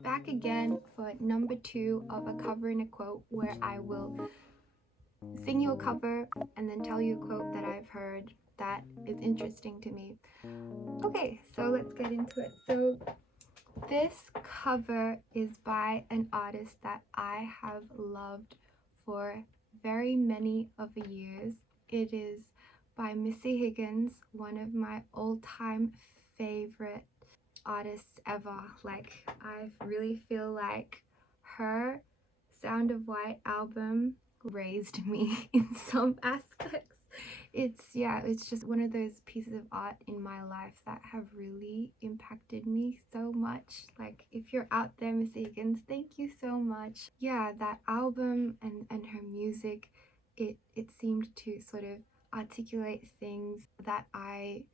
Back again for number 2 of a cover and a quote, where I will sing you a cover and then tell you a quote that I've heard that is interesting to me. Okay, so let's get into it. So this cover is by an artist that I have loved for very many of the years. It is by Missy Higgins, one of my all-time favorite artists ever. Like, I really feel like her Sound of White album raised me in some aspects. It's just one of those pieces of art in my life that have really impacted me so much. Like, if you're out there, Missy Higgins, thank you so much. Yeah, that album and her music, it seemed to sort of articulate things that I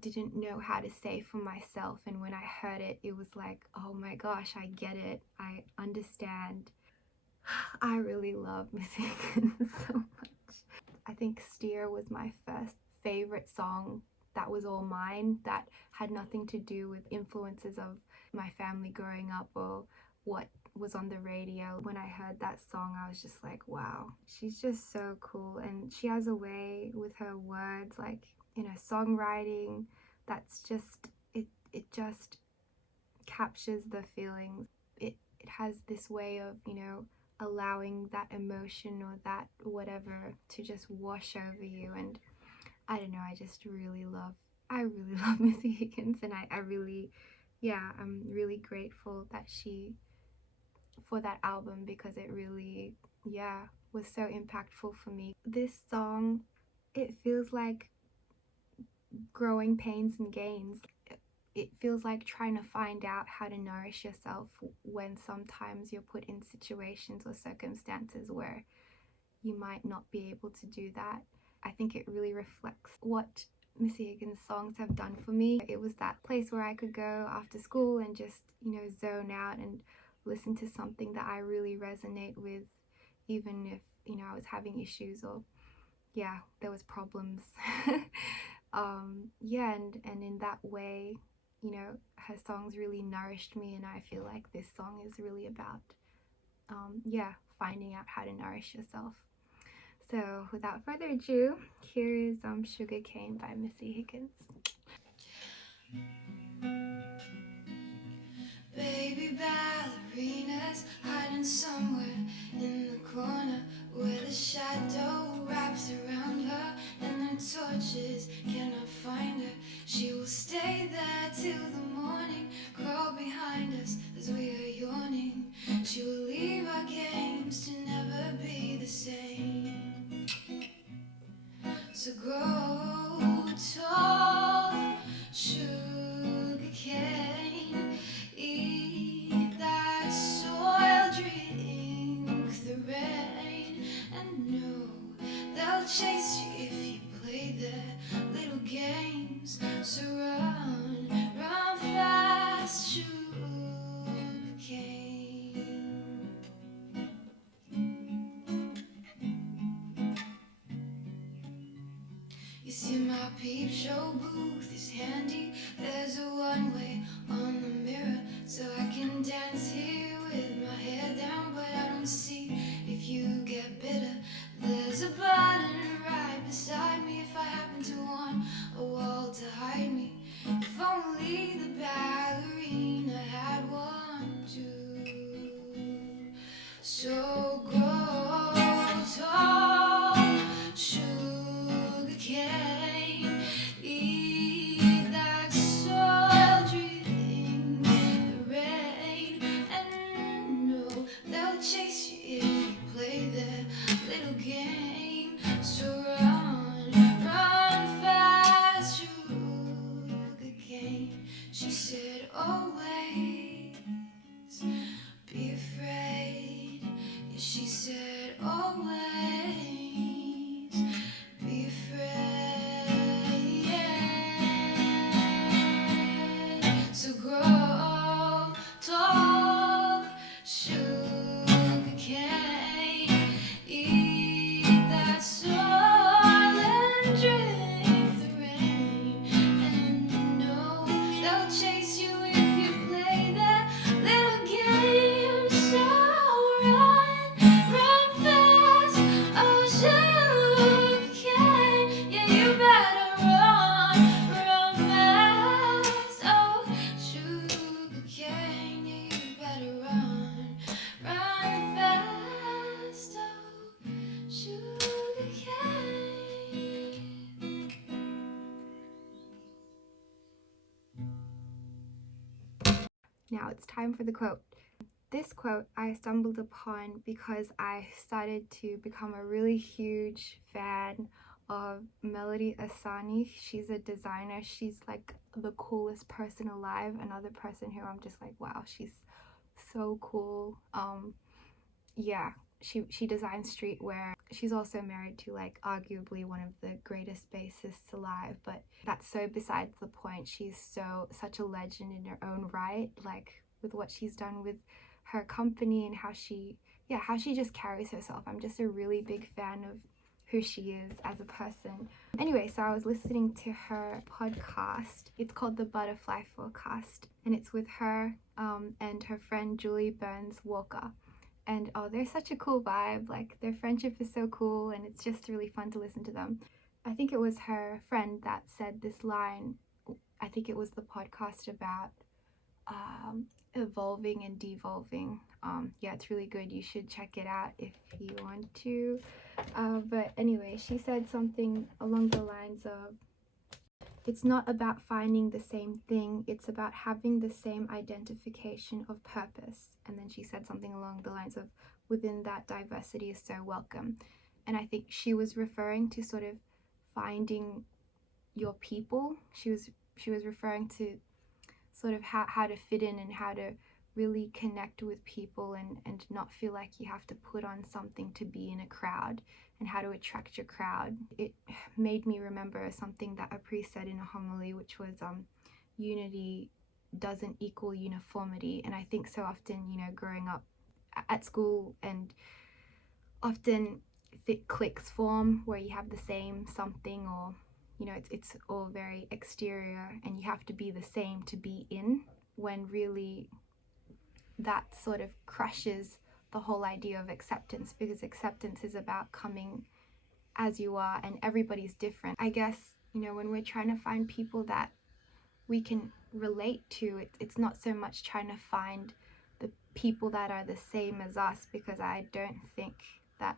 didn't know how to say for myself, and when I heard it, it was like, oh my gosh, I get it, I understand. I really love Missy Higgins so much. I think Steer was my first favorite song that was all mine, that had nothing to do with influences of my family growing up or what was on the radio. When I heard that song, I was just like, wow, she's just so cool, and she has a way with her words, like in her songwriting, that's just it just captures the feelings. It has this way of, allowing that emotion or that whatever to just wash over you. And I don't know, I really love Missy Higgins, and I really, yeah, I'm really grateful that she for that album, because it really, yeah, was so impactful for me. This song, it feels like growing pains and gains. It feels like trying to find out how to nourish yourself when sometimes you're put in situations or circumstances where you might not be able to do that. I think it really reflects what Missy Higgins' songs have done for me. It was that place where I could go after school and just, zone out and listen to something that I really resonate with, even if, I was having issues or, yeah, there was problems. Yeah, and in that way, her songs really nourished me, and I feel like this song is really about, yeah, finding out how to nourish yourself. So without further ado, here is Sugarcane by Missy Higgins. Baby ballerinas hiding somewhere in the corner where the shadow wraps around her and the torches cannot find her. She will stay there till the morning, crawl behind us as we are yawning. She will leave our games to never be the same. So grow tall, sugar cane. Eat that soil, drink the rain, and know they'll chase you if you play their little games. So run, run fast, sugar cane. You see, my peep show booth is handy. There's a one-way on the mirror, so I can dance here with my hair down. But I don't see if you get bitter. There's a button right beside me if I happen to want a wall to hide me. If only the ballerina had one too. So grow tall, sugar cane. Eat that soil, drink the rain, and know they'll chase you if you play their little game. So run, run fast, sugar cane. She said always be afraid. Now it's time for the quote. This quote I stumbled upon because I started to become a really huge fan of Melody Asani. She's a designer. She's like the coolest person alive. Another person who I'm just like, wow, she's so cool. Yeah, she designs streetwear. She's also married to like arguably one of the greatest bassists alive, but that's so besides the point. She's such a legend in her own right, like with what she's done with her company and how she just carries herself. I'm just a really big fan of who she is as a person. Anyway, so I was listening to her podcast. It's called The Butterfly Forecast, and it's with her and her friend Julie Burns Walker. And oh, they're such a cool vibe. Like their friendship is so cool, and it's just really fun to listen to them. I think it was her friend that said this line. I think it was the podcast about evolving and devolving. Yeah, it's really good. You should check it out if you want to. But anyway, she said something along the lines of, it's not about finding the same thing, it's about having the same identification of purpose. And then she said something along the lines of, within that, diversity is so welcome. And I think she was referring to sort of finding your people. She was referring to sort of how to fit in and how to really connect with people and not feel like you have to put on something to be in a crowd, and how to attract your crowd. It made me remember something that a priest said in a homily, which was unity doesn't equal uniformity. And I think so often, growing up at school, and often thick cliques form where you have the same something, or it's all very exterior and you have to be the same to be in, when really that sort of crushes the whole idea of acceptance, because acceptance is about coming as you are, and everybody's different. I guess, when we're trying to find people that we can relate to, it's not so much trying to find the people that are the same as us, because I don't think that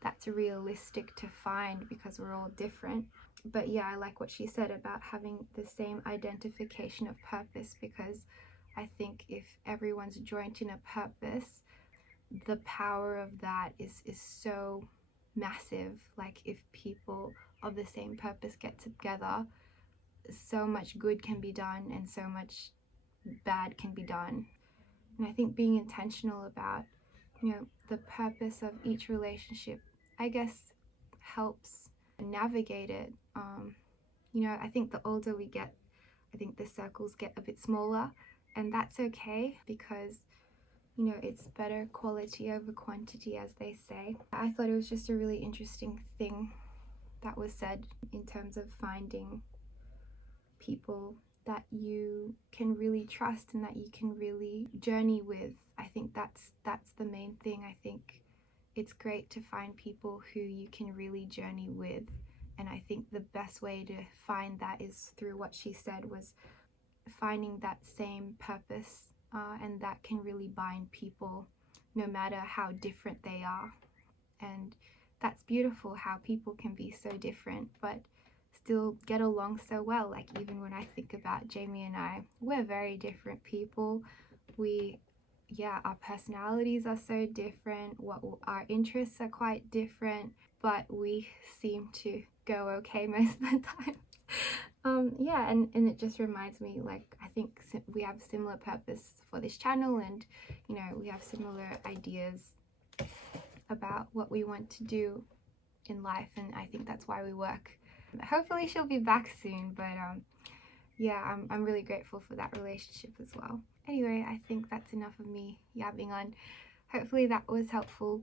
that's realistic to find, because we're all different. But yeah, I like what she said about having the same identification of purpose, because I think if everyone's joined in a purpose, the power of that is so massive. Like if people of the same purpose get together, so much good can be done and so much bad can be done. And I think being intentional about, the purpose of each relationship, I guess, helps navigate it. I think the older we get, I think the circles get a bit smaller, and that's okay, because it's better quality over quantity, as they say. I thought it was just a really interesting thing that was said in terms of finding people that you can really trust and that you can really journey with. I think that's the main thing. I think it's great to find people who you can really journey with, and I think the best way to find that is through what she said, was finding that same purpose, and that can really bind people no matter how different they are. And that's beautiful, how people can be so different but still get along so well. Like even when I think about Jamie and I, we're very different people. Our personalities are so different, what our interests are quite different, but we seem to go okay most of the time. And it just reminds me, like, I think we have similar purpose for this channel, and we have similar ideas about what we want to do in life, and I think that's why we work. Hopefully she'll be back soon, but I'm really grateful for that relationship as well. Anyway, I think that's enough of me yabbing on. Hopefully that was helpful,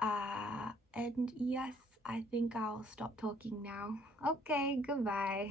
and yes, I think I'll stop talking now. Okay, goodbye.